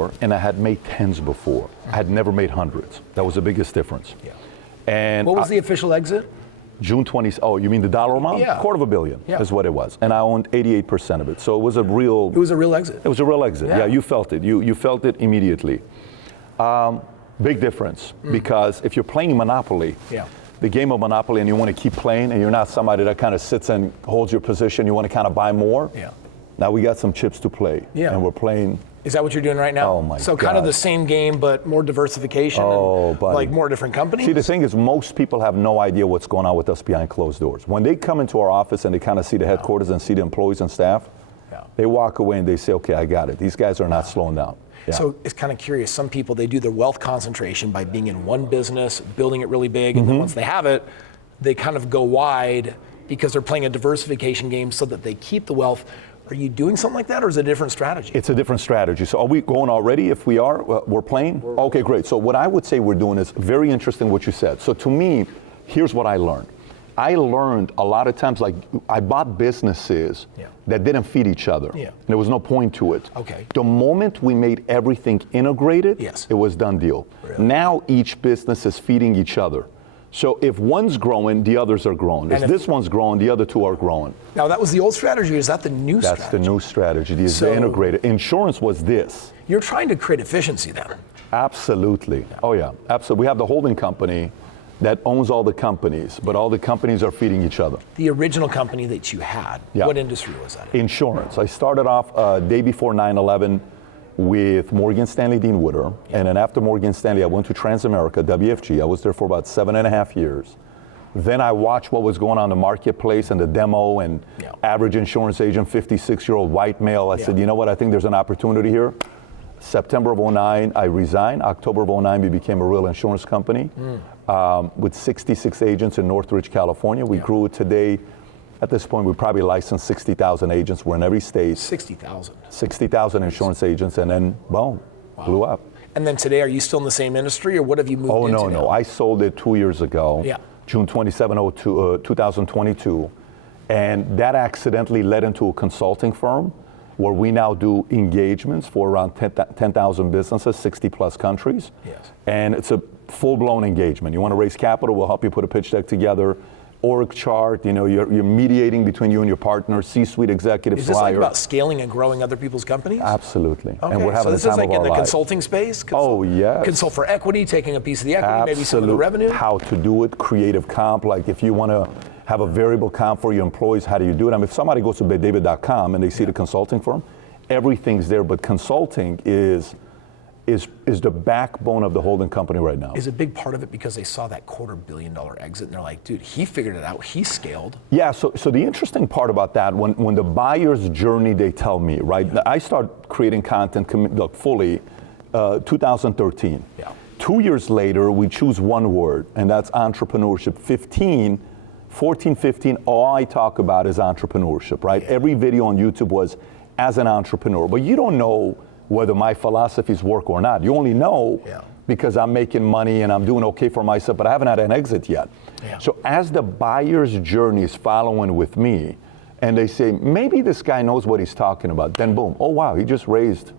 and I had made tens before. I had never made hundreds. That was the biggest difference. Yeah. And what was the official exit? June 20th. Oh, you mean the dollar amount? Yeah. $250 million is what it was. And I owned 88% of it. So it was a real... It was a real exit. It was a real exit. Yeah. Yeah, you felt it. You felt it immediately. Big difference, because if you're playing Monopoly, the game of Monopoly, and you want to keep playing, and you're not somebody that kind of sits and holds your position, you want to kind of buy more. Yeah. Now we got some chips to play, and we're playing. Is that what you're doing right now? Oh my God. So kind of the same game, but more diversification, and buddy. like more different companies? See, the thing is, most people have no idea what's going on with us behind closed doors. When they come into our office and they kind of see the headquarters and see the employees and staff, they walk away and they say, okay, I got it. These guys are not slowing down. Yeah. So it's kind of curious. Some people, they do their wealth concentration by being in one business, building it really big, and then once they have it, they kind of go wide because they're playing a diversification game so that they keep the wealth. Are you doing something like that, or is it a different strategy? It's a different strategy. So are we going already? If we are, we're playing? Okay, great. So what I would say we're doing is very interesting what you said. So to me, here's what I learned. I learned a lot of times, like I bought businesses that didn't feed each other. Yeah. There was no point to it. Okay. The moment we made everything integrated, it was done deal. Really? Now each business is feeding each other. So if one's growing, the others are growing. If this one's growing, the other two are growing. Now that was the old strategy, or is that the new strategy? That's the new strategy, the integrated. Insurance was this. You're trying to create efficiency then. Absolutely. Oh yeah, absolutely. We have the holding company that owns all the companies, but all the companies are feeding each other. The original company that you had, what industry was that in? Insurance. I started off day before 9/11 with Morgan Stanley Dean Witter, and then after Morgan Stanley, I went to Transamerica, WFG. I was there for about 7.5 years. Then I watched what was going on in the marketplace and the demo and average insurance agent, 56-year-old white male. I said, you know what, I think there's an opportunity here. September of 09, I resigned. October of 09, we became a real insurance company with 66 agents in Northridge, California. We grew it today. At this point, we probably licensed 60,000 agents. We're in every state. 60,000. 60,000 insurance agents, and then, boom, blew up. And then today, are you still in the same industry, or what have you moved into? Oh, no. I sold it 2 years ago, June 27, 2022. And that accidentally led into a consulting firm where we now do engagements for around 10,000 businesses, 60 plus countries. Yes. And it's a full-blown engagement. You want to raise capital, we'll help you put a pitch deck together. Org chart, you're mediating between you and your partner, C-suite executives. Is this like about scaling and growing other people's companies? Absolutely. Okay. And we're having so the time of our lives. this is like in the consulting space? Consult for equity, taking a piece of the equity, maybe some of the revenue? How to do it, creative comp, like if you want to have a variable comp for your employees, how do you do it? I mean, if somebody goes to betdavid.com and they see the consulting firm, everything's there, but consulting is the backbone of the holding company right now. Is a big part of it because they saw that $250 million exit and they're like, dude, he figured it out, he scaled. Yeah, so the interesting part about that, when the buyer's journey, they tell me, right? I start creating content fully 2013. Yeah. 2 years later, we choose one word, and that's entrepreneurship. 14, 15, all I talk about is entrepreneurship, right? Every video on YouTube was as an entrepreneur, but you don't know whether my philosophies work or not. You only know because I'm making money and I'm doing okay for myself, but I haven't had an exit yet. Yeah. So as the buyer's journey is following with me, and they say, maybe this guy knows what he's talking about, then boom, oh wow, he just raised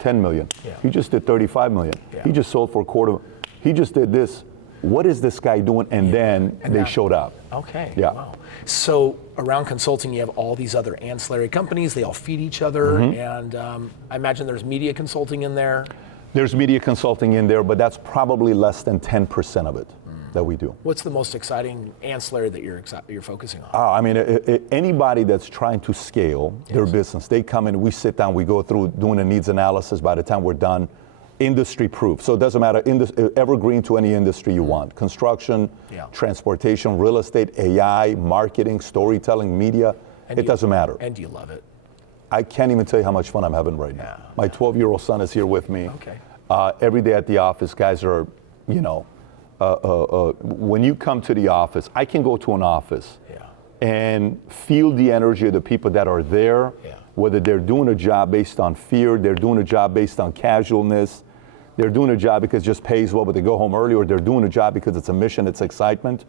10 million. Yeah. He just did 35 million. Yeah. He just sold for a quarter. He just did this. What is this guy doing? And then they showed up. Okay, yeah. Wow. So around consulting, you have all these other ancillary companies. They all feed each other. And I imagine there's media consulting in there. There's media consulting in there, but that's probably less than 10% of it that we do. What's the most exciting ancillary that you're focusing on? I mean, anybody that's trying to scale their business, they come in, we sit down, we go through doing a needs analysis. By the time we're done, industry proof. So it doesn't matter, evergreen to any industry you want. Construction, transportation, real estate, AI, marketing, storytelling, media, it doesn't matter. And do you love it? I can't even tell you how much fun I'm having right now. My 12-year-old son is here with me. Okay. Every day at the office, guys are, when you come to the office, I can go to an office and feel the energy of the people that are there, whether they're doing a job based on fear, they're doing a job based on casualness, they're doing a job because it just pays well, but they go home early, or they're doing a job because it's a mission, it's excitement.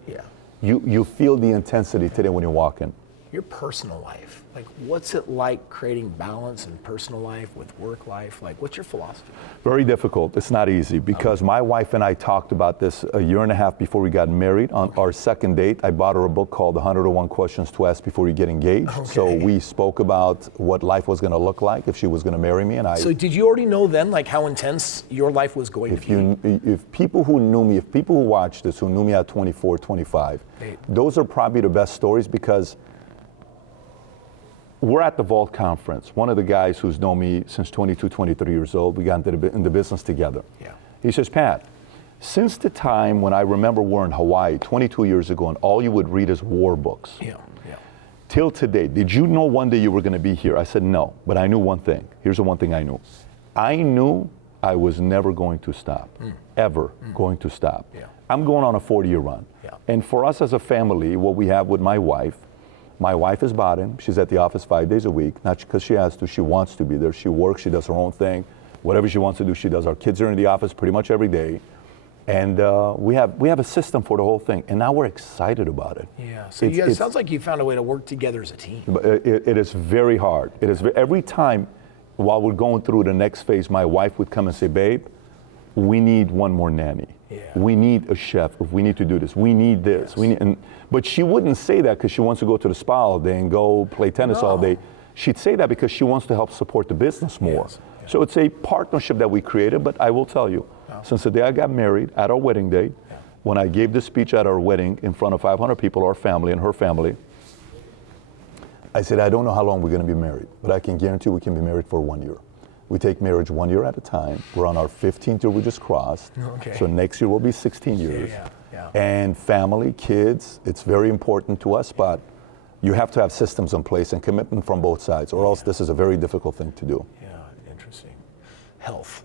You feel the intensity today when you walk in. your personal life, like what's it like creating balance in personal life with work life? Like, what's your philosophy? Very difficult. It's not easy because my wife and I talked about this a year and a half before we got married. On our second date, I bought her a book called 101 Questions to Ask Before You Get Engaged. Okay. So we spoke about what life was going to look like if she was going to marry me. So did you already know then, like how intense your life was going to be? If people who knew me, if people who watched this, who knew me at 24, 25, those are probably the best stories because we're at the Vault Conference. One of the guys who's known me since 22, 23 years old, we got in the business together. Yeah. He says, Pat, since the time when I remember we're in Hawaii 22 years ago and all you would read is war books, till today, did you know one day you were going to be here? I said, no, but I knew one thing. Here's the one thing I knew. I knew I was never going to stop, ever going to stop. Yeah. I'm going on a 40-year run. Yeah. And for us as a family, what we have with my wife is Baden. She's at the office 5 days a week, not because she has to, she wants to be there. She works, she does her own thing. Whatever she wants to do, she does. Our kids are in the office pretty much every day. And we have a system for the whole thing. And now we're excited about it. Yeah, so it sounds like you found a way to work together as a team. It is very hard. It is every time while we're going through the next phase, my wife would come and say, babe, we need one more nanny. Yeah. We need a chef. If we need to do this, we need this. Yes. But she wouldn't say that because she wants to go to the spa all day and go play tennis all day. She'd say that because she wants to help support the business more. Yes. Yeah. So it's a partnership that we created, but I will tell you, since the day I got married, at our wedding day, when I gave the speech at our wedding in front of 500 people, our family and her family, I said, I don't know how long we're going to be married, but I can guarantee we can be married for 1 year. We take marriage 1 year at a time. We're on our 15th year we just crossed. Okay. So next year will be 16 years. Yeah. And family, kids, it's very important to us, but you have to have systems in place and commitment from both sides, or else this is a very difficult thing to do. Yeah, interesting. Health.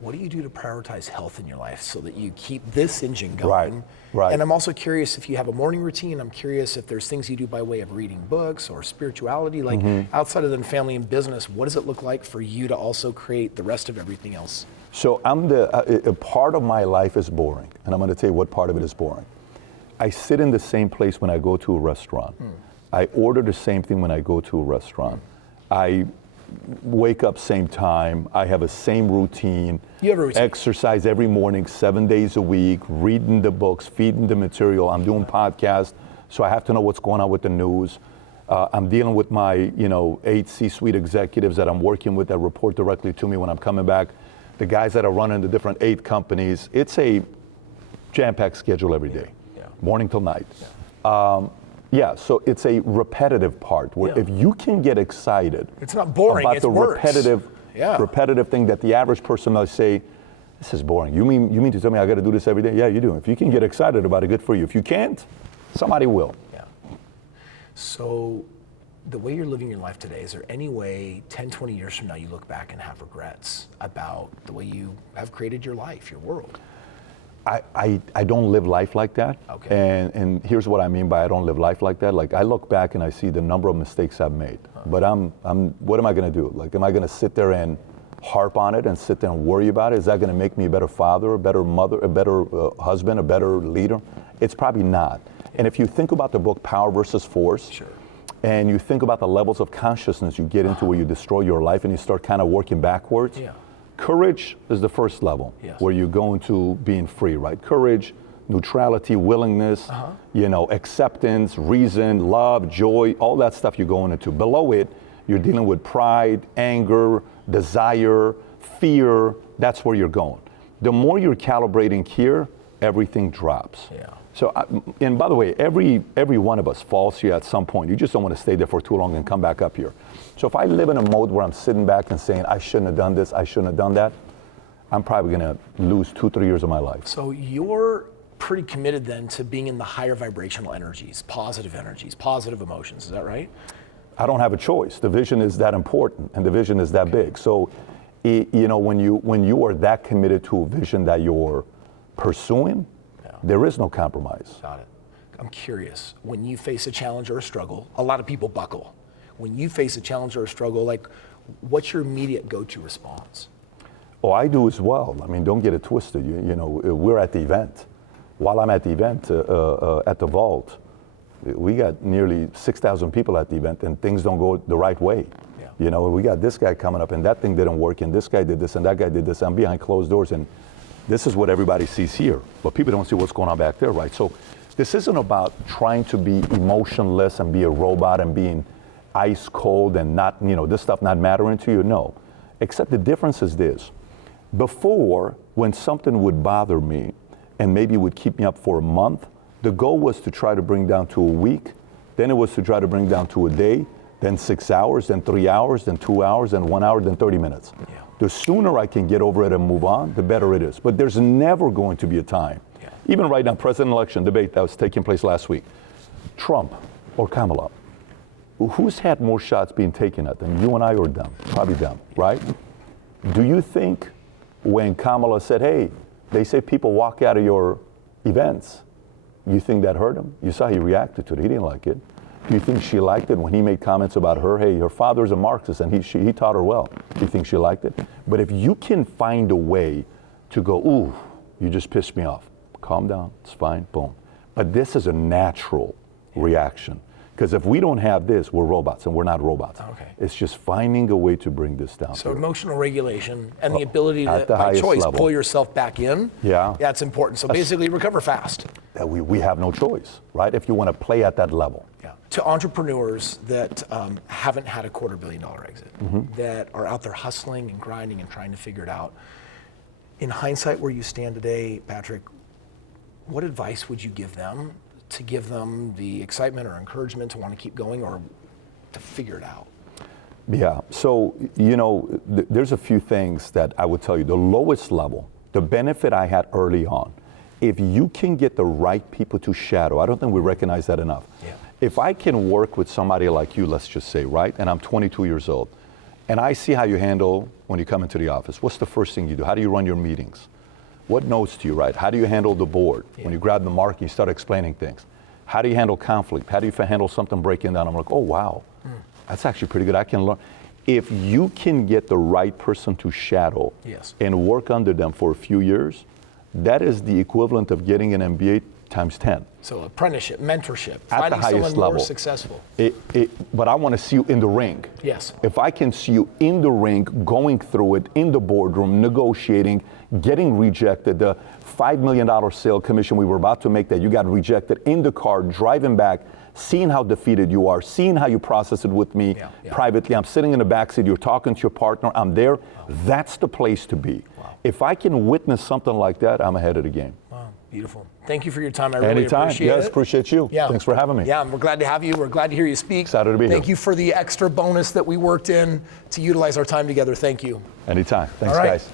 What do you do to prioritize health in your life so that you keep this engine going? Right. And I'm also curious if you have a morning routine. I'm curious if there's things you do by way of reading books or spirituality. Like outside of the family and business, what does it look like for you to also create the rest of everything else? So a part of my life is boring, and I'm going to tell you what part of it is boring. I sit in the same place when I go to a restaurant. I order the same thing when I go to a restaurant. I wake up same time. I have a same routine. You have a routine. Exercise every morning, 7 days a week, reading the books, feeding the material. I'm doing podcasts, so I have to know what's going on with the news. I'm dealing with my 8 C-suite executives that I'm working with that report directly to me when I'm coming back. The guys that are running the different 8 companies. It's a jam-packed schedule every day, morning till night. So it's a repetitive part where if you can get excited, it's not boring, about it the works. repetitive thing that the average person might say, this is boring. You mean to tell me I got to do this every day? Yeah, you do. If you can get excited about it, good for you. If you can't, somebody will. Yeah. So the way you're living your life today, is there any way 10, 20 years from now you look back and have regrets about the way you have created your life, your world? I don't live life like that. Okay. And here's what I mean by I don't live life like that. Like I look back and I see the number of mistakes I've made. But what am I going to do? Like, am I going to sit there and harp on it and sit there and worry about it? Is that going to make me a better father, a better mother, a better husband, a better leader? It's probably not. And if you think about the book Power versus Force, and you think about the levels of consciousness you get into where you destroy your life and you start kind of working backwards, courage is the first level where you go into being free, right? Courage, neutrality, willingness, acceptance, reason, love, joy, all that stuff you're going into. Below it, you're dealing with pride, anger, desire, fear. That's where you're going. The more you're calibrating here, everything drops. So, and by the way, every one of us falls here at some point. You just don't want to stay there for too long and come back up here. So if I live in a mode where I'm sitting back and saying, I shouldn't have done this, I shouldn't have done that, I'm probably going to lose 2-3 years of my life. So you're pretty committed then to being in the higher vibrational energies, positive emotions. Is that right? I don't have a choice. The vision is that important and the vision is that big. So, when you are that committed to a vision that you're pursuing, there is no compromise. Got it. I'm curious, when you face a challenge or a struggle, a lot of people buckle. When you face a challenge or a struggle, like, what's your immediate go-to response? Oh, I do as well. I mean, don't get it twisted. We're at the event. While I'm at the event at the Vault, we got nearly 6,000 people at the event, and things don't go the right way. Yeah. You know, we got this guy coming up, and that thing didn't work, and this guy did this, and that guy did this. I'm behind closed doors, and this is what everybody sees here, but people don't see what's going on back there, right? So this isn't about trying to be emotionless and be a robot and being ice cold and not, you know, this stuff not mattering to you. No, except the difference is this. Before, when something would bother me and maybe would keep me up for a month, the goal was to try to bring down to a week, then it was to try to bring down to a day, then 6 hours, then 3 hours, then 2 hours, then 1 hour, then 30 minutes. Yeah. The sooner I can get over it and move on, the better it is. But there's never going to be a time. Yeah. Even right now, president election debate that was taking place last week, Trump or Kamala, who's had more shots being taken at them, you and I or them? Probably them, right? Do you think when Kamala said, hey, they say people walk out of your events, you think that hurt him? You saw he reacted to it. He didn't like it. Do you think she liked it when he made comments about her? Hey, her father's a Marxist and he taught her well. Do you think she liked it? But if you can find a way to go, ooh, you just pissed me off. Calm down, it's fine, boom. But this is a natural reaction. Because if we don't have this, we're robots, and we're not robots. Okay. It's just finding a way to bring this down. So emotional regulation and the ability to, At the by highest choice, level. pull yourself back in. Yeah. That's important. So basically, recover fast. That we have no choice, right? If you want to play at that level. Yeah. To entrepreneurs that haven't had a $250 million exit, that are out there hustling and grinding and trying to figure it out, in hindsight, where you stand today, Patrick, what advice would you give them to give them the excitement or encouragement to want to keep going or to figure it out? Yeah, so, you know, there's a few things that I would tell you. The lowest level, the benefit I had early on, if you can get the right people to shadow, I don't think we recognize that enough. Yeah. If I can work with somebody like you, let's just say, right, and I'm 22 years old, and I see how you handle when you come into the office, what's the first thing you do? How do you run your meetings? What notes do you write? How do you handle the board? Yeah. When you grab the mark and you start explaining things. How do you handle conflict? How do you handle something breaking down? I'm like, oh, wow, that's actually pretty good. I can learn. If you can get the right person to shadow Yes. and work under them for a few years, that is the equivalent of getting an MBA times 10. So apprenticeship, mentorship, At finding the highest someone more level. successful. But I want to see you in the ring. Yes. If I can see you in the ring, going through it, in the boardroom, negotiating, getting rejected, the $5 million sale commission we were about to make that you got rejected, in the car, driving back, seeing how defeated you are, seeing how you process it with me privately. I'm sitting in the backseat, you're talking to your partner, I'm there. That's the place to be. Wow. If I can witness something like that, I'm ahead of the game. Wow, beautiful. Thank you for your time. I really Anytime. appreciate Yes, it. appreciate you. Yeah. Thanks for having me. Yeah, we're glad to have you. We're glad to hear you speak. Excited to be here. Thank you for the extra bonus that we worked in to utilize our time together. Thank you. Anytime. Thanks, All right. guys.